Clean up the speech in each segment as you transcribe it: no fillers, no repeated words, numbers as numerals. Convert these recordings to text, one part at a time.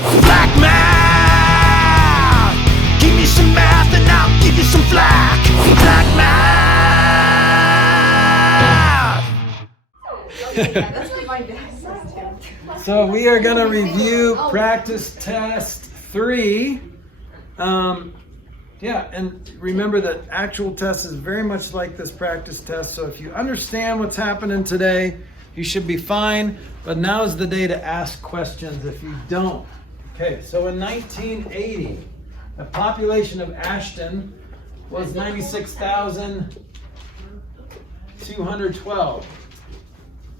Flack math! Give me some math and I'll give you some flack. Flack math! So we are going to review practice test 3. And remember that actual test is very much like this practice test. So if you understand what's happening today, you should be fine. But now is the day to ask questions if you don't. Okay, so in 1980, the population of Ashton was 96,212.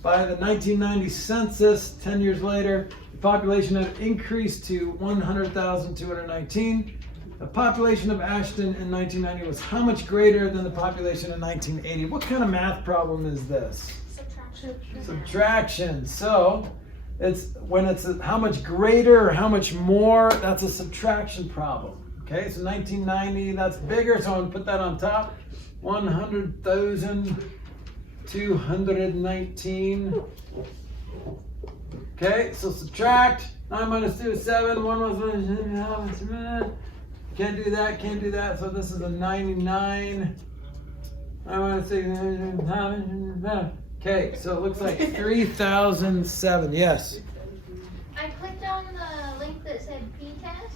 By the 1990 census, 10 years later, the population had increased to 100,219. The population of Ashton in 1990 was how much greater than the population in 1980? What kind of math problem is this? Subtraction. So it's when it's how much greater or how much more, that's a subtraction problem. Okay, so 1990, that's bigger, so I'm going to put that on top. 100,219. Okay, so subtract. 9 minus 2 is 7. 1 was can't do that, can't do that. So this is a 99. 9 minus 6. Okay, so it looks like 3,007. Yes. I clicked on the link that said P-test.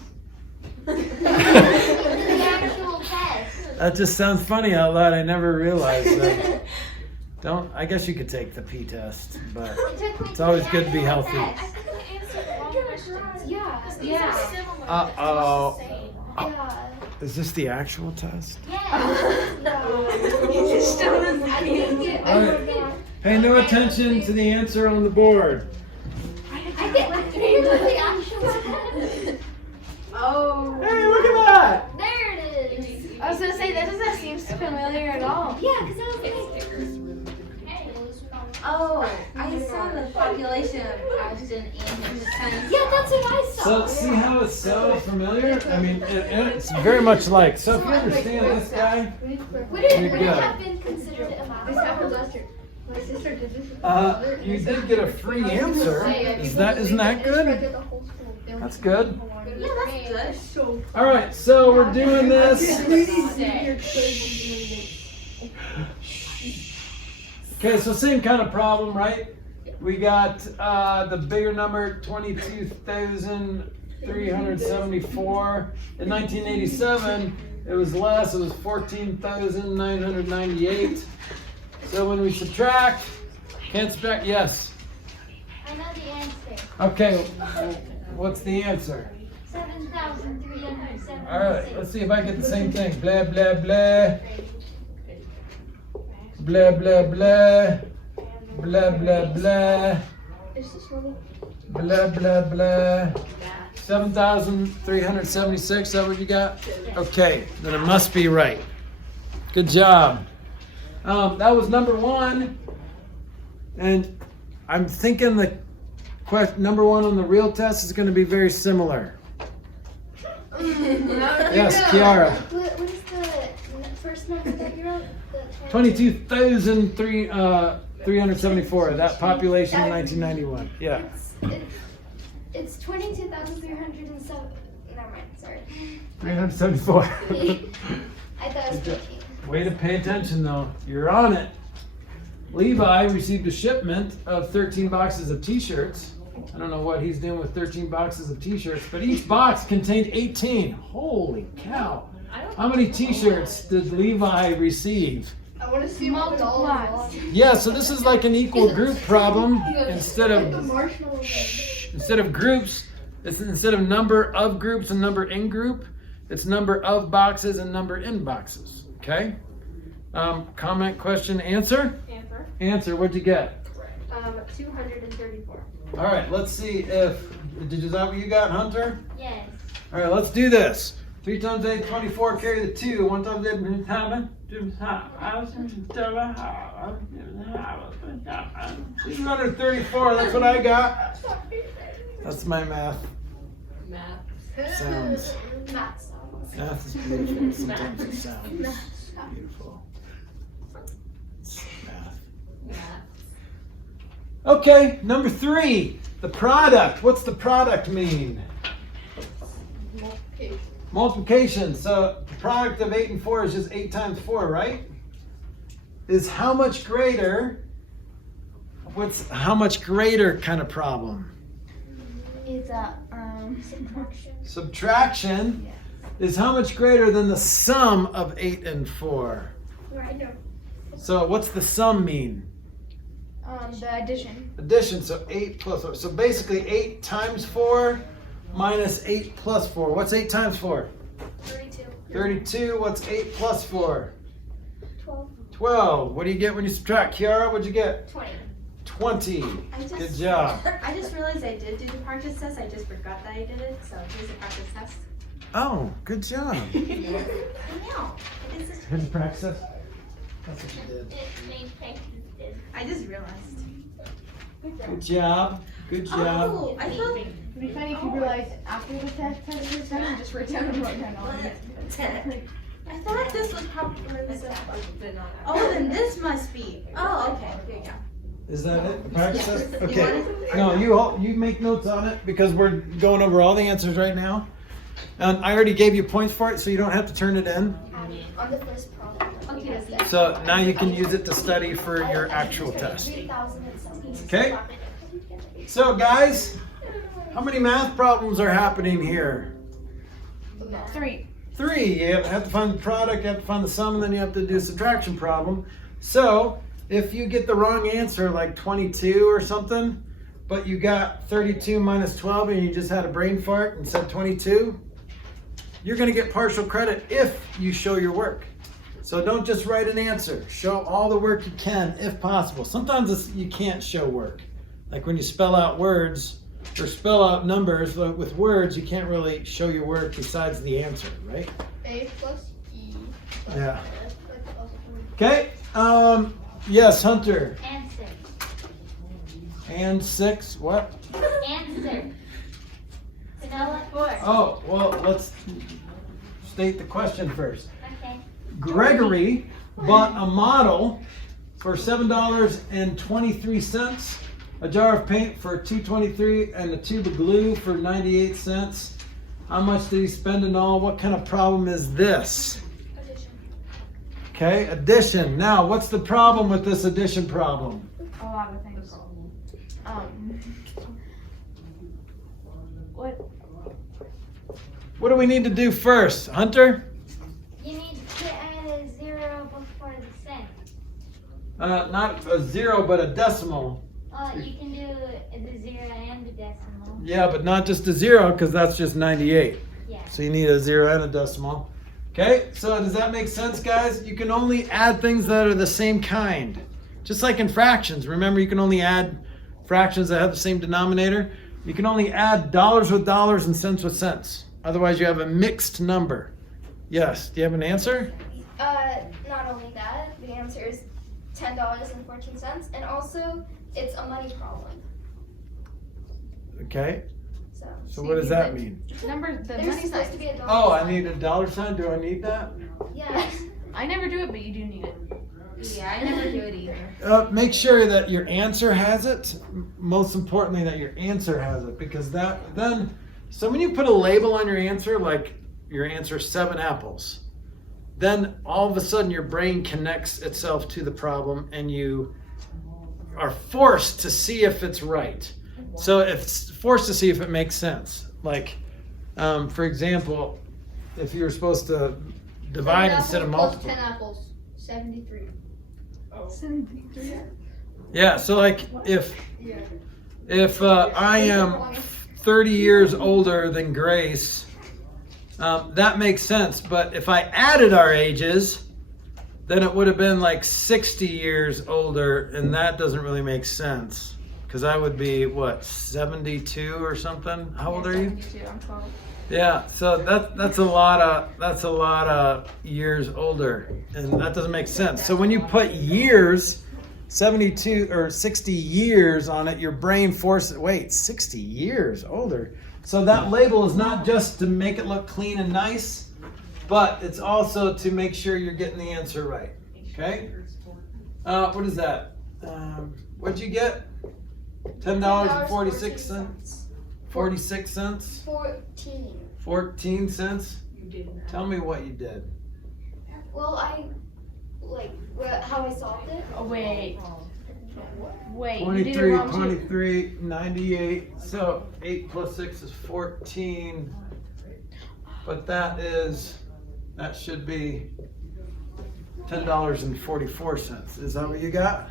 The actual test. That just sounds funny out loud. I never realized that. I guess you could take the P-test, but it's always good to be healthy. I couldn't answer the wrong questions. Yeah. Uh-oh. Is this the actual test? All right. Pay no attention to the answer on the board. I get the actual test. Oh. Hey, look at that! There it is. I was gonna say that doesn't seem familiar at all. Yeah, because I was like, Oh, I saw the population of Ashton and his times. yeah, that's what I saw. So see how it's so familiar? I mean, it's very much like. So if you understand this guy, Would it have been considered a math problem? My sister did this. you did get a free answer. Isn't that good? That's good. Yeah, that's good. All right, so we're doing this. Okay, so same kind of problem, right? We got the bigger number, 22,374. In 1987, it was less. It was 14,998. So when we subtract, can't subtract, yes. I know the answer. Okay, what's the answer? 7,376. All right, let's see if I get the same thing. Blah, blah, blah. Blah, blah, blah. Blah, blah, blah. Blah, blah, blah. 7,376, is that what you got? Okay, then it must be right. Good job. That was number 1. And I'm thinking the number 1 on the real test is going to be very similar. Yes, Kiara. What is the first number that you wrote? 22,374. That population in 1991. Yeah. It's 22,307. Never mind, sorry. 374. I thought it was 15. Way to pay attention, though. You're on it. Levi received a shipment of 13 boxes of t-shirts. I don't know what he's doing with 13 boxes of t-shirts, but each box contained 18. Holy cow. How many t-shirts did Levi receive? I want to see multiple. Yeah, so this is like an equal group problem. Instead of groups, it's instead of number of groups and number in group, it's number of boxes and number in boxes. Okay? Comment, question, answer? Answer, what'd you get? 234. All right, let's see if, is that what you got, Hunter? Yes. All right, let's do this. 3 times 8, 24, carry the 2. 1 times 8, 234, that's what I got. That's my math. Sounds. Math is beautiful. Sometimes it sounds beautiful. It's math. Okay, number 3. The product. What's the product mean? Multiplication. So the product of 8 and 4 is just 8 times 4, right? Is how much greater? What's how much greater kind of problem? It's a Subtraction. Subtraction is how much greater than the sum of 8 and 4? Right. So what's the sum mean? the addition. Addition, so 8 plus 4. So basically 8 times 4 minus 8 plus 4. What's 8 times 4? 32. 32. What's 8 plus 4? 12. 12. What do you get when you subtract? Kiara, what'd you get? 20. 20. Good job. I just realized I did do the practice test. I just forgot that I did it. So here's the practice test. Oh, good job. I know. It is Here's the practice test. That's what you did. I just realized. Good job. Good job. Oh, I thought. It'd be funny if you realized after the test was done and just wrote down all of it. I thought this was probably. Oh, then this must be. Oh, okay. There you go. Is that it? The practice Yes. test? You Okay. want it? No, you make notes on it because we're going over all the answers right now. And I already gave you points for it, so you don't have to turn it in. On the first problem. Okay. So now you can use it to study for your actual test. Okay? So guys, how many math problems are happening here? 3. 3. You have to find the product, you have to find the sum, and then you have to do a subtraction problem. So if you get the wrong answer, like 22 or something, but you got 32 minus 12 and you just had a brain fart and said 22, you're going to get partial credit if you show your work. So don't just write an answer. Show all the work you can if possible. Sometimes you can't show work. Like when you spell out words or spell out numbers with words, you can't really show your work besides the answer, right? A plus E. Yeah. Okay. Yes, Hunter. And 6. And 6. What? And 6. Vanilla 4. Oh, well, let's state the question first. Okay. Gregory bought a model for $7.23, a jar of paint for $2.23, and a tube of glue for 98 cents. How much did he spend in all? What kind of problem is this? Addition. Okay, addition. Now, what's the problem with this addition problem? A lot of things. What do we need to do first? Hunter? You need to add a 0 before the cent. Not a 0, but a decimal. You can do the 0 and the decimal. Yeah, but not just a 0, because that's just 98. Yeah. So you need a 0 and a decimal. Okay, so does that make sense, guys? You can only add things that are the same kind. Just like in fractions. Remember, you can only add fractions that have the same denominator. You can only add dollars with dollars and cents with cents. Otherwise, you have a mixed number. Yes, do you have an answer? Not only that, the answer is $10.14, and also it's a money problem. Okay, So so what does that mean? The there's money supposed sign. to be a dollar. Oh, I sign. need a dollar sign. Do I need that? Yes. I never do it, but you do need it. Yeah, I never do it either. Make sure that your answer has it. Most importantly, that your answer has it, because so when you put a label on your answer, like your answer 7 apples, then all of a sudden your brain connects itself to the problem and you are forced to see if it's right. So it's forced to see if it makes sense. Like, for example, if you were supposed to divide instead of multiply. 10 apples. 73. Yeah, so like if I am 30 years older than Grace, that makes sense. But if I added our ages, then it would have been like 60 years older, and that doesn't really make sense. Because I would be, what, 72 or something? How old are you? 72, I'm 12. Yeah, so that's a lot of years older, and that doesn't make sense. So when you put years, 72 or 60 years on it, your brain forces, wait, 60 years older. So that label is not just to make it look clean and nice, but it's also to make sure you're getting the answer right. Okay? What is that? What'd you get? $10.46. 46 cents? 14. 14 cents? Tell me what you did. Well, how I solved it. Oh, wait. Wait, you did it 23, wrong too. 23, 98. So 8 plus 6 is 14. But that should be $10.44. Is that what you got?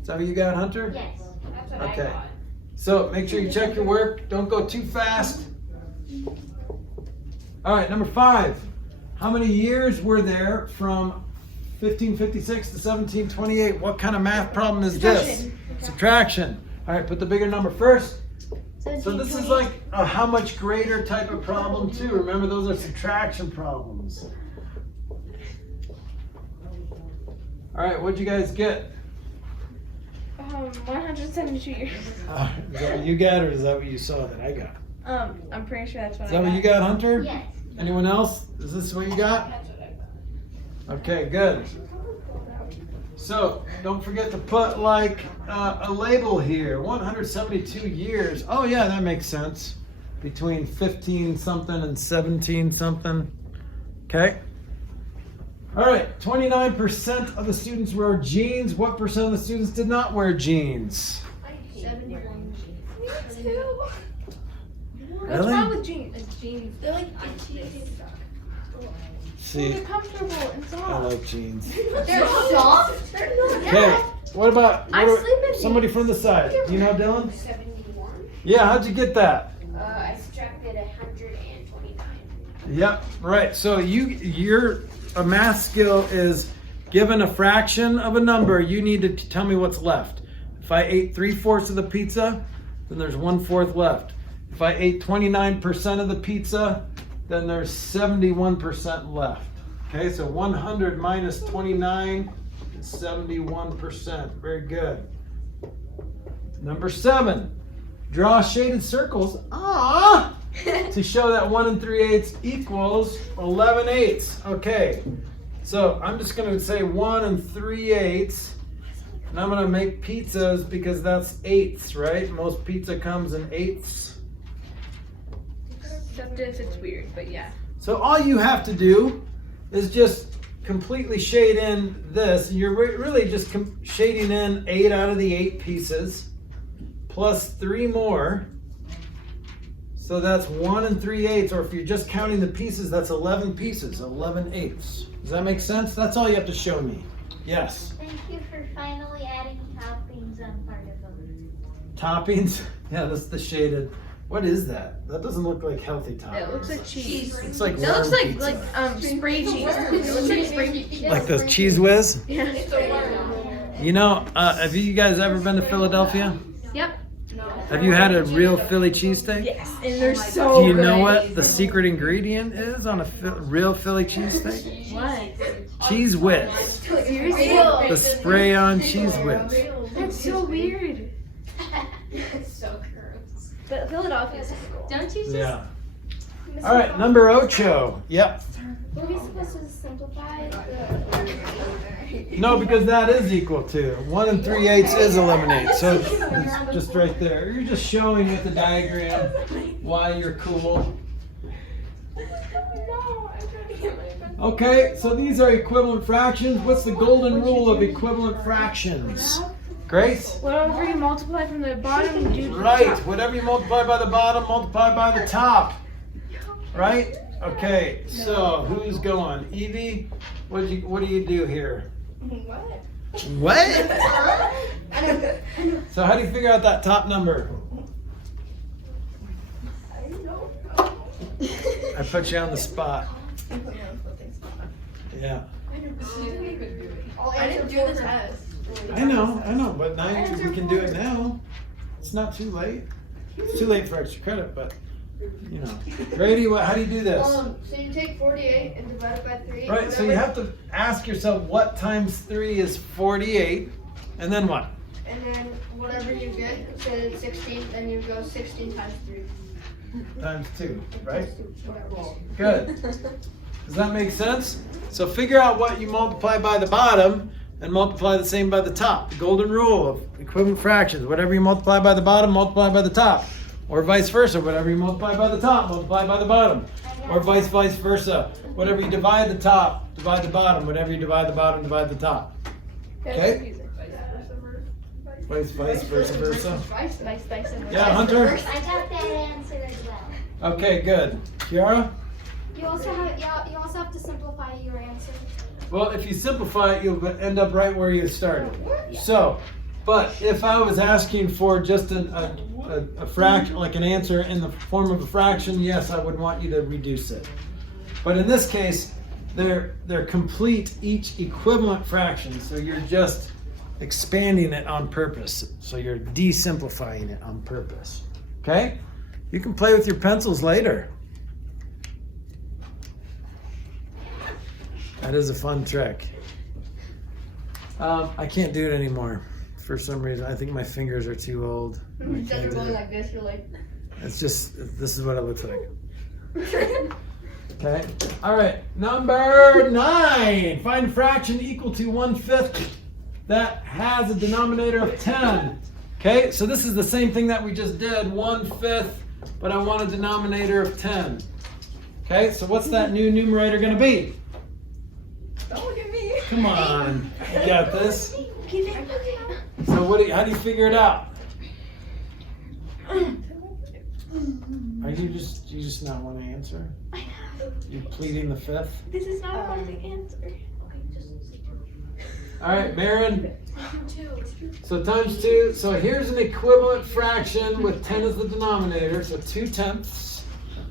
Is that what you got, Hunter? Yes. That's what Okay. I got. So make sure you check your work. Don't go too fast. All right, number 5. How many years were there from 1556 to 1728? What kind of math problem is this? Subtraction. All right, put the bigger number first. So this is like a how much greater type of problem too. Remember, those are subtraction problems. All right, what'd you guys get? 172 years. Is that what you got, or is that what you saw that I got? I'm pretty sure that's what Is I that got. what you got, Hunter? Yes. Anyone else? Is this what you got? Okay, good. So don't forget to put like a label here. 172 years. Oh yeah, that makes sense. Between 15 something and 17 something. Okay. All right. 29% of the students wear jeans. What percent of the students did not wear jeans? 71. Me too. What's Really? wrong with jeans? They're like itchy. See, They're comfortable and I soft. like jeans. They're soft? They're not. Okay. What about I sleep in somebody from the side? Do you know, Dylan? 71. Yeah. How'd you get that? I subtracted 129. Yep, right. So your math skill is given a fraction of a number, you need to tell me what's left. If I ate 3/4 of the pizza, then there's 1/4 left. If I ate 29% of the pizza, then there's 71% left. Okay, so 100 minus 29 is 71%. Very good. Number 7, draw shaded circles. To show that 1 3/8 equals 11/8. Okay, so I'm just going to say 1 3/8, and I'm going to make pizzas because that's eighths, right? Most pizza comes in eighths. Except if it's weird, but yeah. So all you have to do is just completely shade in this. You're really just shading in 8 out of the 8 pieces, plus 3 more. So that's 1 3/8, or if you're just counting the pieces, that's 11 pieces, 11/8. Does that make sense? That's all you have to show me. Yes. Thank you for finally adding toppings on part of them. Toppings? Yeah, that's the shaded. What is that? That doesn't look like healthy toppings. It looks like cheese. It's like That looks worm like pizza. spray cheese. It looks like spray cheese. Like the Cheese Whiz? Yeah. You know, have you guys ever been to Philadelphia? Yep. Have you had a real Philly cheesesteak? Yes, and they're so Do you good. know what the secret ingredient is on a real Philly cheesesteak? What? Cheese Whiz. Seriously? The spray on Cheese Whiz. That's so weird. It's so gross. But Philadelphia's cool. Don't you just Yeah. All right, number 8. Yep. Were we supposed to simplify the... No, because that is equal to 1 3/8 is 11/8. So it's just right there. You're just showing with the diagram why you're cool. Okay, so these are equivalent fractions. What's the golden rule of equivalent fractions? Grace? Whatever you multiply from the bottom, you do to the Right. top. Whatever you multiply by the bottom, multiply by the top. Right? Okay. So who's going? Evie, what do you do here? What? So how do you figure out that top number? I put you on the spot. Yeah. I didn't do the test. I know, but now we can do it now. It's not too late. It's too late for extra credit, but you know. Grady, how do you do this? So you take 48 and divide it by 3. Right, so you have to ask yourself what times 3 is 48, and then what? And then whatever you get, say it's 16, then you go 16 times 3. Times 2, right? Good. Does that make sense? So figure out what you multiply by the bottom and multiply the same by the top. The golden rule of equivalent fractions. Whatever you multiply by the bottom, multiply by the top. Or vice versa, whatever you multiply by the top, multiply by the bottom. Or vice versa. Whatever you divide the top, divide the bottom. Whatever you divide the bottom, divide the top. Okay? Vice versa. Yeah, Hunter? I got that answer as well. Okay, good. Kiara? You also have to simplify your answer. Well, if you simplify it, you'll end up right where you started. So, but if I was asking for just a fraction, like an answer in the form of a fraction, yes, I would want you to reduce it. But in this case, they're complete, each equivalent fraction, so you're just expanding it on purpose. So you're de-simplifying it on purpose. Okay? You can play with your pencils later. That is a fun trick. I can't do it anymore for some reason. I think my fingers are too old. Instead of going like this, you're like. It's just, this is what it looks like. Okay. All right. Number 9. Find a fraction equal to 1/5 that has a denominator of 10. Okay. So this is the same thing that we just did. 1/5, but I want a denominator of 10. Okay. So what's that new numerator going to be? Don't look at me. Come on. You got this. So how do you figure it out? Are you just not want to answer? You're pleading the 5th? This is not about the answer. All right, Marin. So times 2. So here's an equivalent fraction with 10 as the denominator. So 2/10.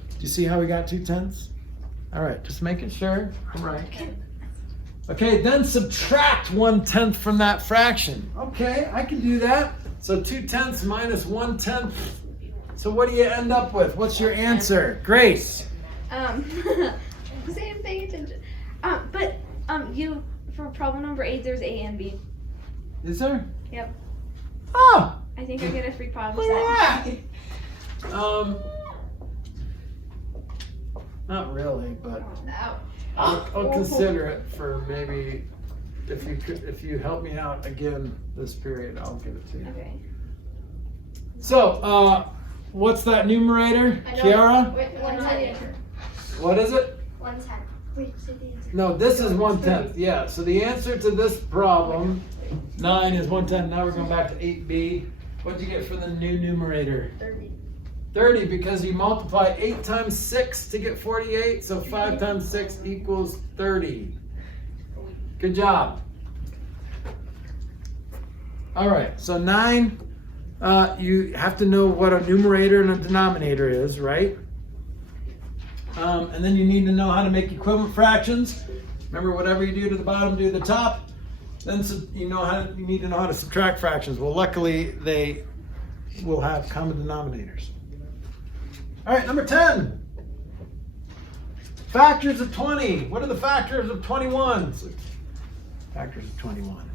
Do you see how we got 2/10? All right, just making sure. All right. Okay, then subtract 1/10 from that fraction. Okay, I can do that. So 2/10 minus 1/10. So what do you end up with? What's your answer? Grace. Same pay attention. But you for problem number 8, there's A and B. Is there? Yep. Oh! I think I get a free problem Look at set. that! Not really, but Ow. I'll consider it for maybe if you help me out again this period, I'll give it to you. Okay. So, what's that numerator, Kiara? 1/10. What is it? 1/10. No, this is 1/10. Yeah. So the answer to this problem, 9 is 1/10. Now we're going back to 8b. What'd you get for the new numerator? 30. 30, because you multiply 8 times 6 to get 48, so 5 times 6 equals 30. Good job. All right, so 9, you have to know what a numerator and a denominator is, right? And then you need to know how to make equivalent fractions. Remember, whatever you do to the bottom, do to the top. Then you need to know how to subtract fractions. Well, luckily, they will have common denominators. All right, number 10. Factors of 20. What are the factors of 21? Factors of 21.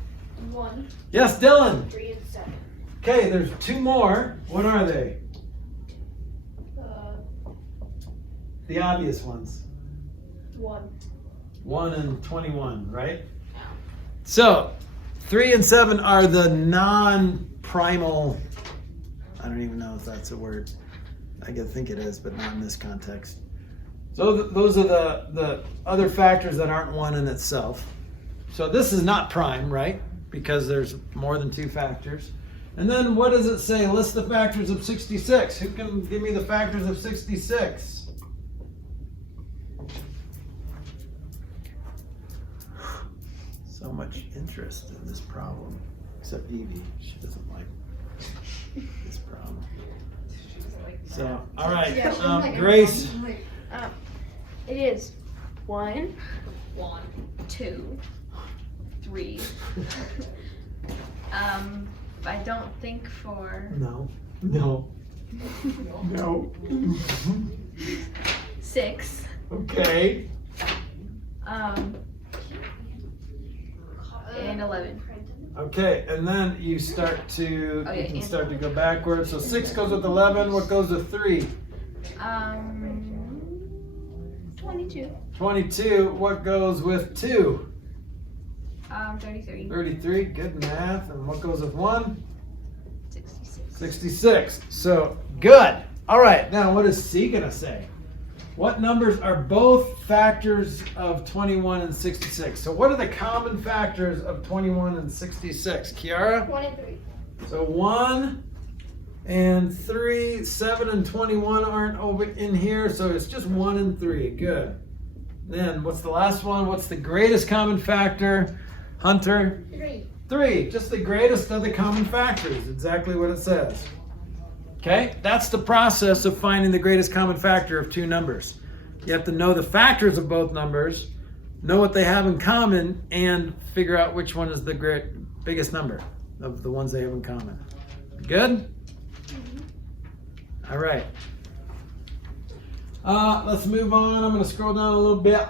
1, Yes, Dylan. 3, and 7. Okay, there's 2 more. What are they? The obvious ones. 1. 1 and 21, right? So, 3 and 7 are the non-primal. I don't even know if that's a word. I think it is, but not in this context. So those are the other factors that aren't 1 in itself. So this is not prime, right? Because there's more than 2 factors. And then what does it say? List the factors of 66. Who can give me the factors of 66? So much interest in this problem. Except Evie. She doesn't like this problem. So, all right, Grace. It is 1, 2, 3. I don't think for No. 6. Okay. And 11. Okay, and then you start to Oh, yeah, you can and- start to go backwards. So 6 goes with 11. What goes with 3? 22. 22. What goes with 2? 33. 33. Good math. And what goes with 1? 66. 66. So good. All right, now what is C gonna say? What numbers are both factors of 21 and 66? So what are the common factors of 21 and 66? Kiara? 1 and 3. So 1 and 3, 7 and 21 aren't over in here, so it's just 1 and 3. Good. Then what's the last one? What's the greatest common factor? Hunter? 3. 3. Just the greatest of the common factors. Exactly what it says. Okay? That's the process of finding the greatest common factor of two numbers. You have to know the factors of both numbers, know what they have in common, and figure out which one is the biggest number of the ones they have in common. Good? All right. Let's move on. I'm going to scroll down a little bit.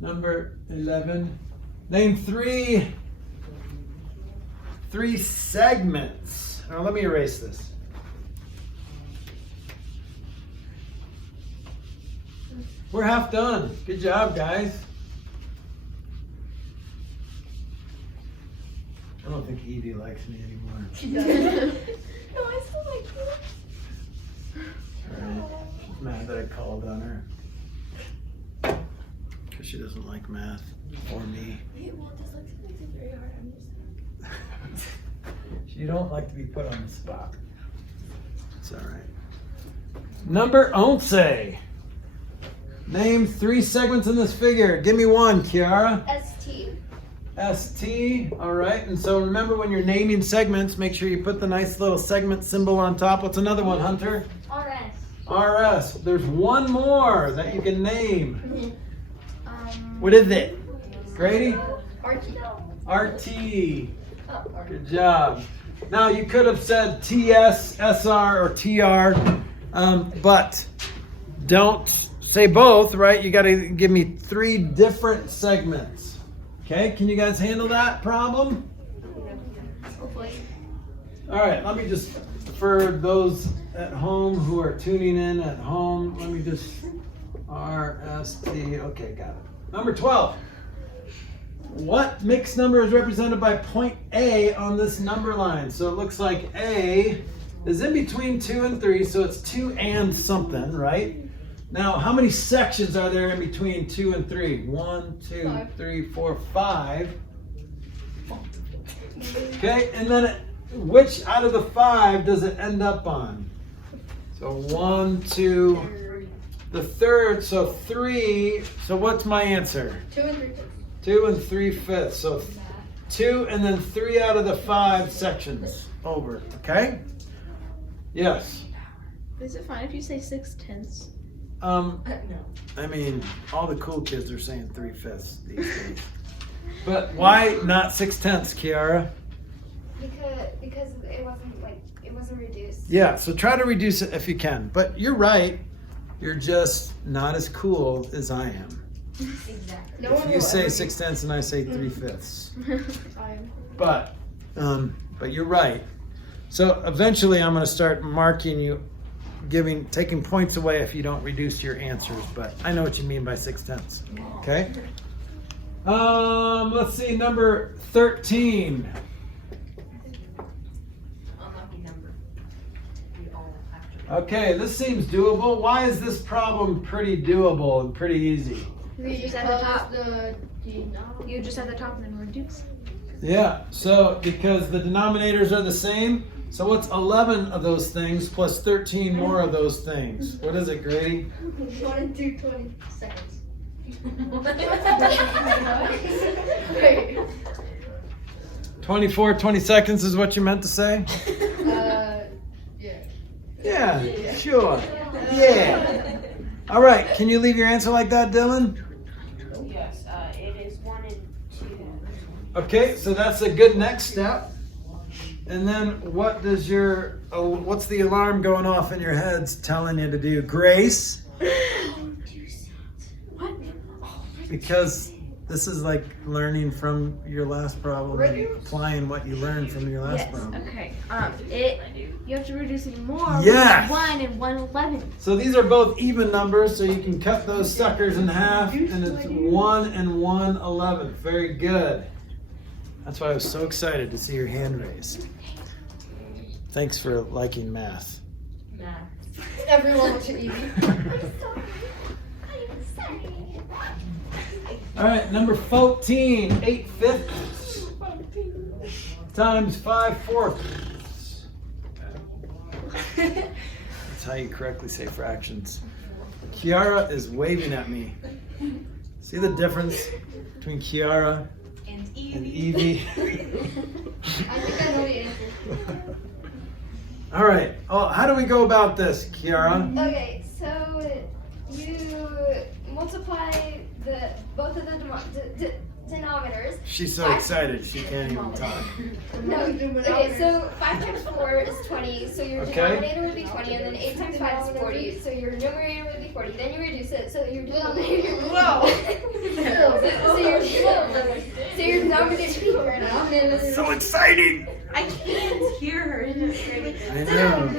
Number 11. Name three segments. Now let me erase this. We're half done. Good job, guys. I don't think Evie likes me anymore. She does. No, I still like you. Alright. She's mad that I called on her. Because she doesn't like math or me. Well, dyslexia makes it very hard. I'm used to You don't like to be put on the spot. It's alright. Number 11. Name three segments in this figure. Give me one, Kiara. ST. ST. Alright, and so remember when you're naming segments, make sure you put the nice little segment symbol on top. What's another one, Hunter? RS. RS. There's one more that you can name. Um, What is it? Grady? RT. RT. Good job. Now you could have said TS, SR, or TR, but don't say both, right? You got to give me three different segments. Okay, can you guys handle that problem? Hopefully. All right, let me just, for those at home who are tuning in at home, let me just, RST, okay, got it. Number 12. What mixed number is represented by point A on this number line? So it looks like A is in between 2 and 3, so it's 2 and something, right? Now, how many sections are there in between 2 and 3? 1, 2, 3, 4, 5. Okay, and then which out of the 5 does it end up on? So 1, 2, the third, so 3. So what's my answer? 2 and 3. 2 and 3/5. So 2 and then 3 out of the 5 sections over. Okay? Yes. Is it fine if you say 6/10? I mean, all the cool kids are saying 3/5 these days. But why not 6/10, Kiara? Because it wasn't reduced. Yeah, so try to reduce it if you can. But you're right. You're just not as cool as I am. Exactly. No one If you will say ever 6/10 and I say 3/5. I am. But you're right. So eventually I'm going to start marking you, taking points away if you don't reduce your answers. But I know what you mean by 6/10. Okay. Let's see, number 13. Unlucky number. We all have to. Okay, this seems doable. Why is this problem pretty doable and pretty easy? You just at the top. The You just at the top and then reduce. Yeah, so because the denominators are the same, so what's 11 of those things plus 13 more of those things? What is it, Grady? 1 and 2, 20 seconds. 24, 20 seconds is what you meant to say? Yeah. Yeah, sure. Yeah. All right, can you leave your answer like that, Dylan? Yes, it is 1 and 2. Okay, so that's a good next step. And then what's the alarm going off in your heads telling you to do? Grace? What? Because this is like learning from your last problem and applying what you learned from your last Yes. problem. Okay. You have to reduce it more. Yes. 1 and 1/11. So these are both even numbers, so you can cut those suckers in half, and it's 1 and 1/11. Very good. That's why I was so excited to see your hand raised. Thanks for liking math. Everyone should eat. I'm sorry. All right, number 14, 8/5 times 5/4. That's how you correctly say fractions. Kiara is waving at me. See the difference between Kiara And and Evie. Evie? I think I know the answer. All right. Oh, how do we go about this, Kiara? Okay, so you multiply both of the denominators. She's so excited she can't even talk. No, okay, so 5 times 4 is 20, so your Okay. denominator would be 20, and then 8 times 5 is 40, so your numerator would be 40. Then you reduce it, so your denominator. Whoa. So your denominator. So exciting! I can't hear her. I know. So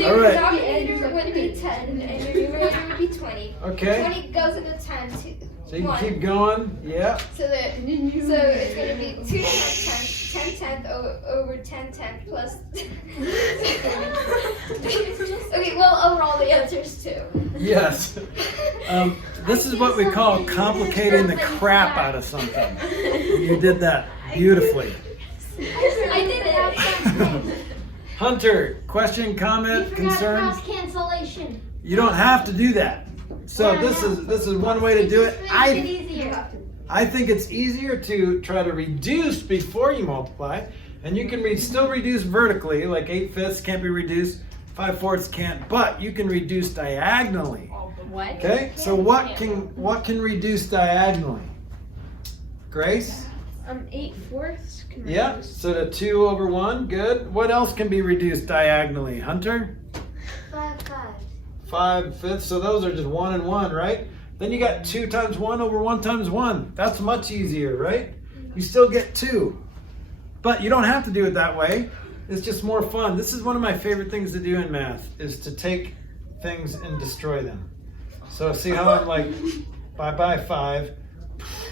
your All right. denominator would be 10, and your numerator would be 20. Okay. 20 goes into 10 to So you can 1. keep going. Yeah. So it's going to be 2 times 10, 10 tenth over 10 tenth plus. Okay, well, overall the answer is 2. Yes. This is what we call complicating the crap out of something. You did that beautifully. I did it. Hunter, question, comment, concern? Cross cancellation. You don't have to do that. So this is one way to do it. Make it easier. I think it's easier to try to reduce before you multiply, and you can still reduce vertically, like 8/5 can't be reduced, 5/4 can't, but you can reduce diagonally. What? Okay, so what can reduce diagonally? Grace? 8/4 can Yeah, reduce. so the 2 over 1, good. What else can be reduced diagonally? Hunter? 5/5, so those are just 1 and 1, right? Then you got 2 times 1 over 1 times 1. That's much easier, right? You still get 2. But you don't have to do it that way. It's just more fun. This is one of my favorite things to do in math, is to take things and destroy them. So see how I'm like, bye-bye 5,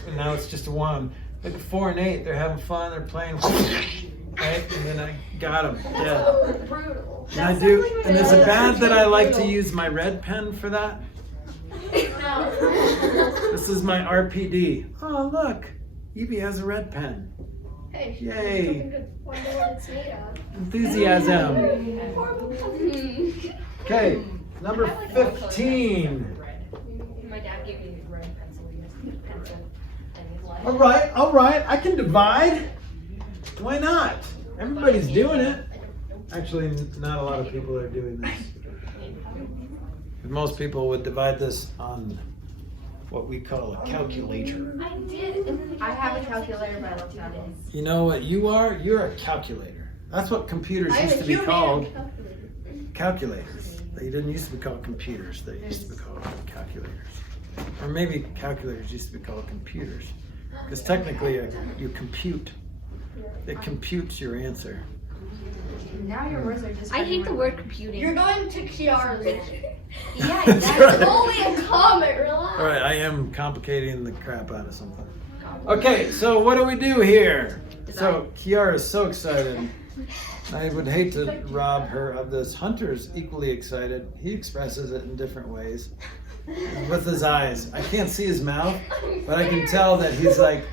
and now it's just a 1. Look at 4 and 8, they're having fun, they're playing, right? And then I got them, yeah. Brutal. And I do, and is it bad that I like to use my red pen for that? This is my RPD. Oh, look, Evie has a red pen. Hey, Yay. wonder what it's made of. Enthusiasm. Okay, number 15. My dad gave me a red pencil. He has a pencil. And he's like, All right, I can divide. Why not? Everybody's doing it. Actually, not a lot of people are doing this. Most people would divide this on what we call a calculator. I did. I have a calculator, but I looked at it. You know what you are? You're a calculator. That's what computers used to be called. Calculators. They didn't used to be called computers. They used to be called calculators. Or maybe calculators used to be called computers. Because technically you compute. It computes your answer. Now your words are just. I hate the word computing. You're going to Kiara. Yeah, That's that's right. only a comment, relax. All right, I am complicating the crap out of something. Okay, so what do we do here? So Kiara is so excited. I would hate to rob her of this. Hunter's equally excited. He expresses it in different ways. With his eyes. I can't see his mouth, but I can tell that he's like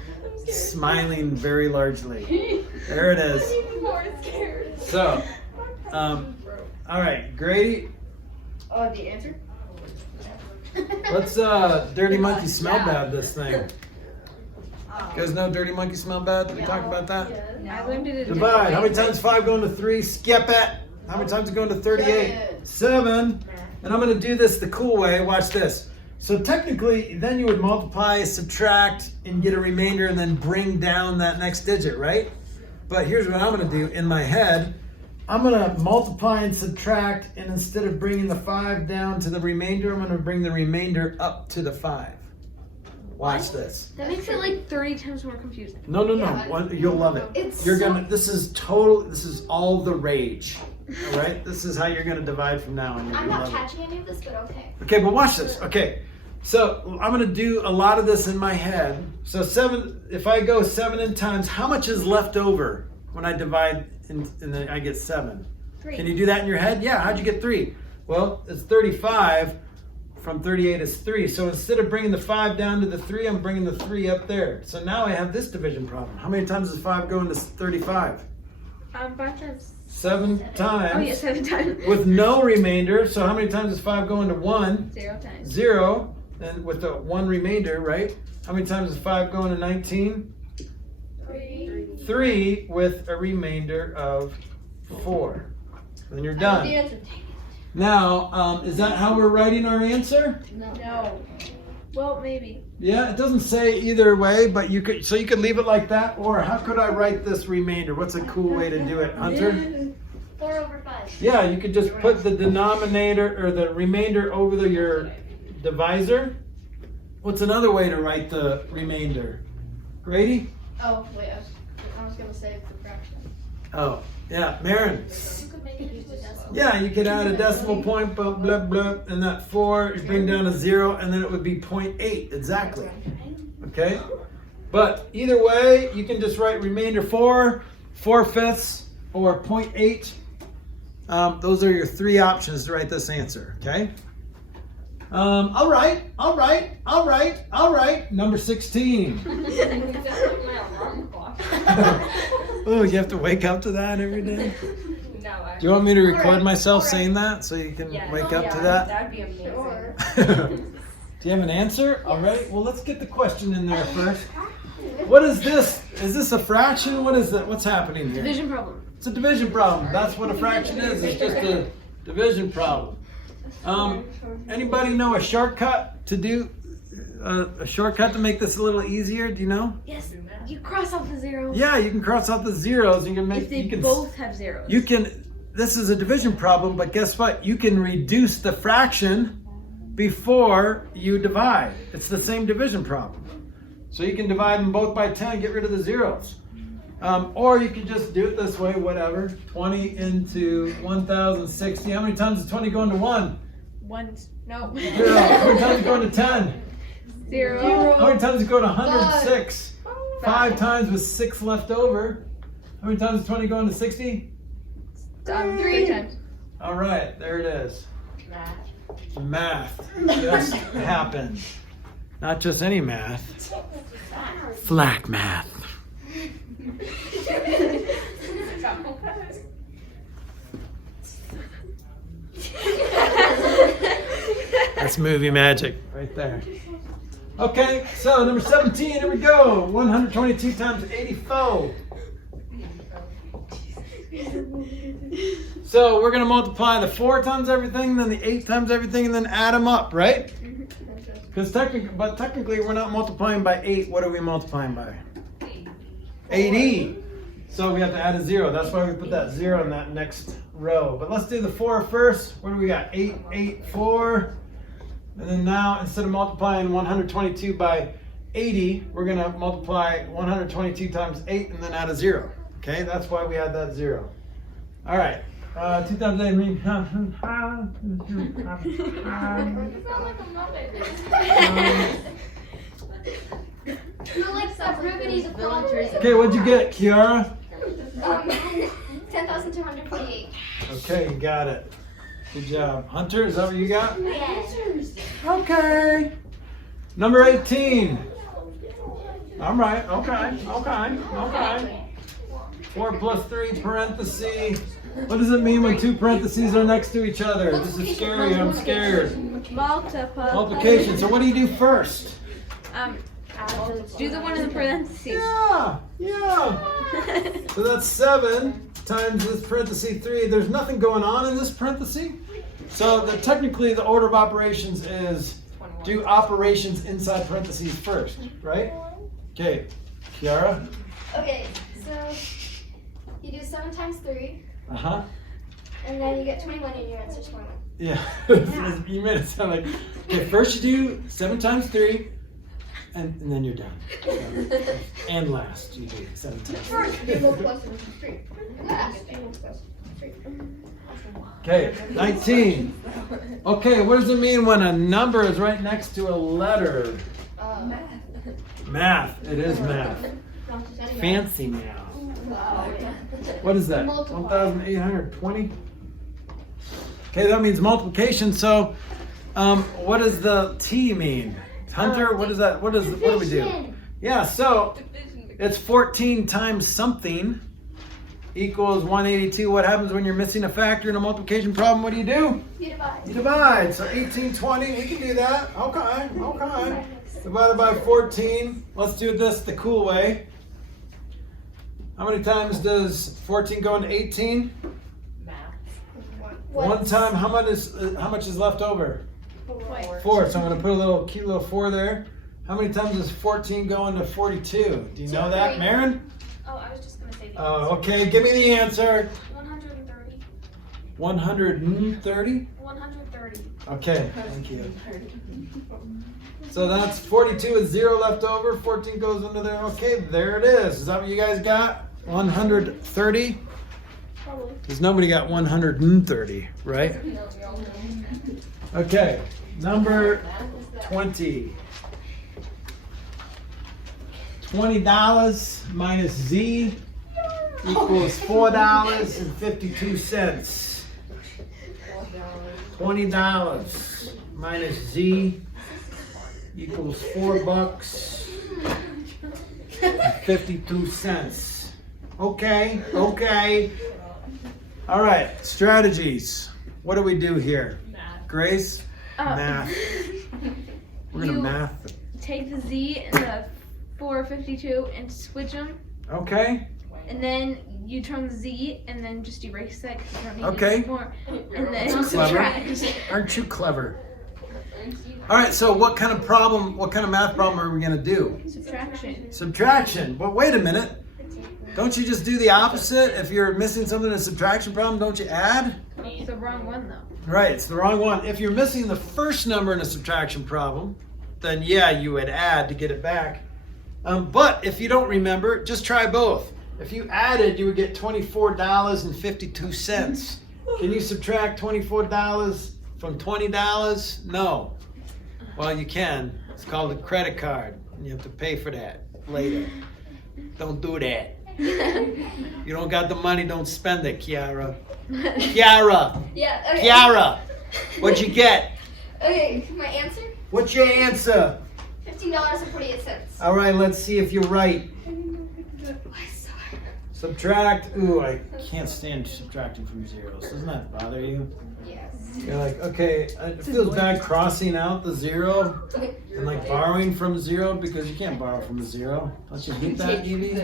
smiling very largely. There it is. I'm even more scared. So, all right, Grady, The answer? let's Dirty Monkey Smell Bad this thing. You guys know Dirty Monkey Smell Bad? Did we talk about that? I learned it in Divide. How many times 5 going to 3? Skip it. How many times is going to 38? 7. And I'm going to do this the cool way. Watch this. So technically, then you would multiply, subtract, and get a remainder, and then bring down that next digit, right? But here's what I'm going to do. In my head, I'm going to multiply and subtract, and instead of bringing the 5 down to the remainder, I'm going to bring the remainder up to the 5. Watch this. That makes it like 30 times more confusing. No. You'll love it. It's You're so- gonna. This is all the rage. All right. This is how you're gonna divide from now on. You're I'm gonna not love it. catching any of this, but okay. Okay, but watch this. Okay, so I'm gonna do a lot of this in my head. So 7. If I go 7 in times, how much is left over when I divide and then I get 7. 3. Can you do that in your head? Yeah, how'd you get 3? Well, it's 35 from 38 is 3. So instead of bringing the 5 down to the 3, I'm bringing the 3 up there. So now I have this division problem. How many times does 5 go into 35? 5 times. 7 times. Oh yeah, 7 times. With no remainder. So how many times does 5 go into 1? 0 times. 0. And with the 1 remainder, right? How many times does 5 go into 19? 3 with a remainder of 4. Then you're done. Now, is that how we're writing our answer? No. Well, maybe. Yeah, it doesn't say either way, but you could leave it like that, or how could I write this remainder? What's a cool way to do it, Hunter? 4 over 5. Yeah, you could just put the denominator or the remainder over your divisor. What's another way to write the remainder? Grady? Oh, wait, I was gonna say the fraction. Oh, yeah, Marin. You could make it into a decimal. Yeah, you could add a decimal point, blah, blah, blah, and that 4, you bring down a 0, and then it would be 0.8, exactly. Okay? But either way, you can just write remainder 4, 4/5, or 0.8. Those are your 3 options to write this answer, okay? All right. Number 16. Oh, you have to wake up to that every day? Do you want me to record myself saying that so you can wake up to that? That'd be amazing. Do you have an answer? All right. Well, let's get the question in there first. What is this? Is this a fraction? What is that? What's happening here? Division problem. It's a division problem. That's what a fraction is. It's just a division problem. Anybody know a shortcut to do a shortcut to make this a little easier? Do you know? Yes. You cross off the 0. Yeah, you can cross out the zeros and you can make. If they you can, both have zeros. You can. This is a division problem, but guess what? You can reduce the fraction before you divide. It's the same division problem. So you can divide them both by 10 and get rid of the zeros. Or you can just do it this way, whatever. 20 into 1060. How many times does 20 go into 1? 1. No. 0. How many times does it go into 10? 0. How many times does it go to 106? 5 times with 6 left over. How many times does 20 go into 60? 3 times. All right, there it is. Math just happened. Not just any math. Flack math. That's movie magic right there. Okay, so number 17, here we go. 122 times 84. So we're going to multiply the 4 times everything, then the 8 times everything, and then add them up, right? Because technically we're not multiplying by 8. What are we multiplying by? 80. So we have to add a 0. That's why we put that 0 in that next row. But let's do the 4 first. What do we got? 8, 8, 4. And then now, instead of multiplying 122 by 80, we're going to multiply 122 times 8 and then add a 0. Okay, that's why we add that 0. All right. 2 times 8. You sound like a muppet. You're like some Ruby's villagers. Okay, what'd you get, Kiara? 10,248. Okay, you got it. Good job. Hunter, is that what you got? Yes. Okay. Number 18. All right, okay. 4 plus 3 parentheses. What does it mean when 2 parentheses are next to each other? This is scary, I'm scared. Multiplication. So what do you do first? Do the one in the parentheses. Yeah. So that's 7 times this parenthesis 3. There's nothing going on in this parenthesis. So technically the order of operations is do operations inside parentheses first, right? Okay, Kiara? Okay, so you do 7 times 3, Uh-huh. and then you get 21 and your answer's 21. Yeah, you made it sound like, okay, first you do 7 times 3, and then you're done. And last, you do 7 times 3. Okay, 19. Okay, what does it mean when a number is right next to a letter? Math. It is math. Fancy math. What is that? Multiply. 1,820? Okay, that means multiplication. So, what does the T mean? Hunter, what is that? What do we do? Division. Yeah, so it's 14 times something equals 182. What happens when you're missing a factor in a multiplication problem? What do? You divide. You divide. So 1820, we can do that. Okay. Divided by 14. Let's do this the cool way. How many times does 14 go into 18? One time. How much is left over? 4. So I'm going to put a cute little 4 there. How many times does 14 go into 42? Do you know that, Marin? Oh, I was just gonna say the Oh, okay. Give me the answer. 130. 130? 130. Okay, thank you. So that's 42 is 0 left over. 14 goes into there. Okay, there it is. Is that what you guys got? 130? Probably. Because nobody got 130, right? Okay, number 20. $20 minus Z equals $4.52. $20 minus Z equals $4.52. Okay. All right, strategies. What do we do here? Grace? Math. We're gonna You- math. Take the Z and the 452 and switch them, Okay. and then you turn the Z and then just erase that because you don't need Okay. it anymore. And then Clever. subtract. Aren't you clever? All right, so what kind of math problem are we gonna do? Subtraction. Subtraction. But wait a minute. Don't you just do the opposite? If you're missing something in a subtraction problem, don't you add? It's the wrong one though. Right, it's the wrong one. If you're missing the first number in a subtraction problem, then yeah, you would add to get it back. But if you don't remember, just try both. If you added, you would get $24.52. Can you subtract $24 from $20? No. Well, you can. It's called a credit card. And you have to pay for that later. Don't do that. You don't got the money, don't spend it, Kiara. Kiara! Yeah. Okay. Kiara! What'd you get? Okay. My answer: What's your answer? $15.48. All right, let's see if you're right. Subtract. Ooh, I can't stand subtracting from zeros. Doesn't that bother you? Yes. You're like, okay, it feels bad crossing out the 0 and like borrowing from 0 because you can't borrow from a 0. Don't you hate that, Evie?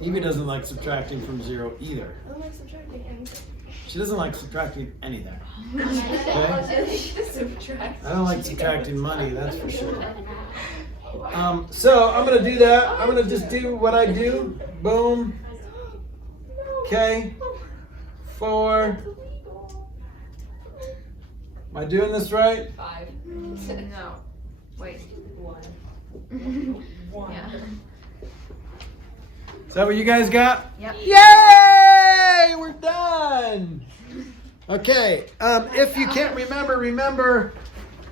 Evie doesn't like subtracting from 0 either. I don't like subtracting anything. She doesn't like subtracting anything. I I don't like subtracting money, that's for sure. So I'm gonna do that. I'm gonna just do what I do. Boom. Okay. 4. Am I doing this right? No. Wait. 1. Yeah. Is that what you guys got? Yep. Yay! We're done. Okay. If you can't remember.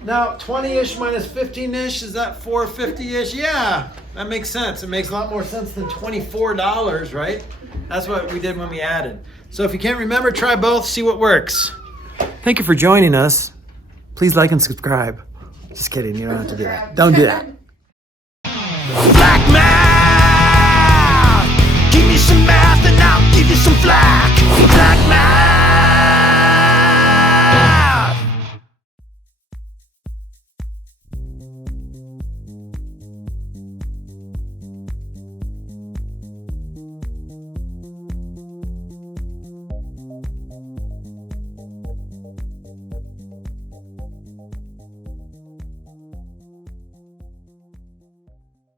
Now 20-ish minus 15-ish, is that 450-ish? Yeah, that makes sense. It makes a lot more sense than $24, right? That's what we did when we added. So if you can't remember, try both, see what works. Thank you for joining us. Please like and subscribe. Just kidding, you don't have to do that. Don't do that. Flack math. Give me some math and I'll give you some flack. Flack math.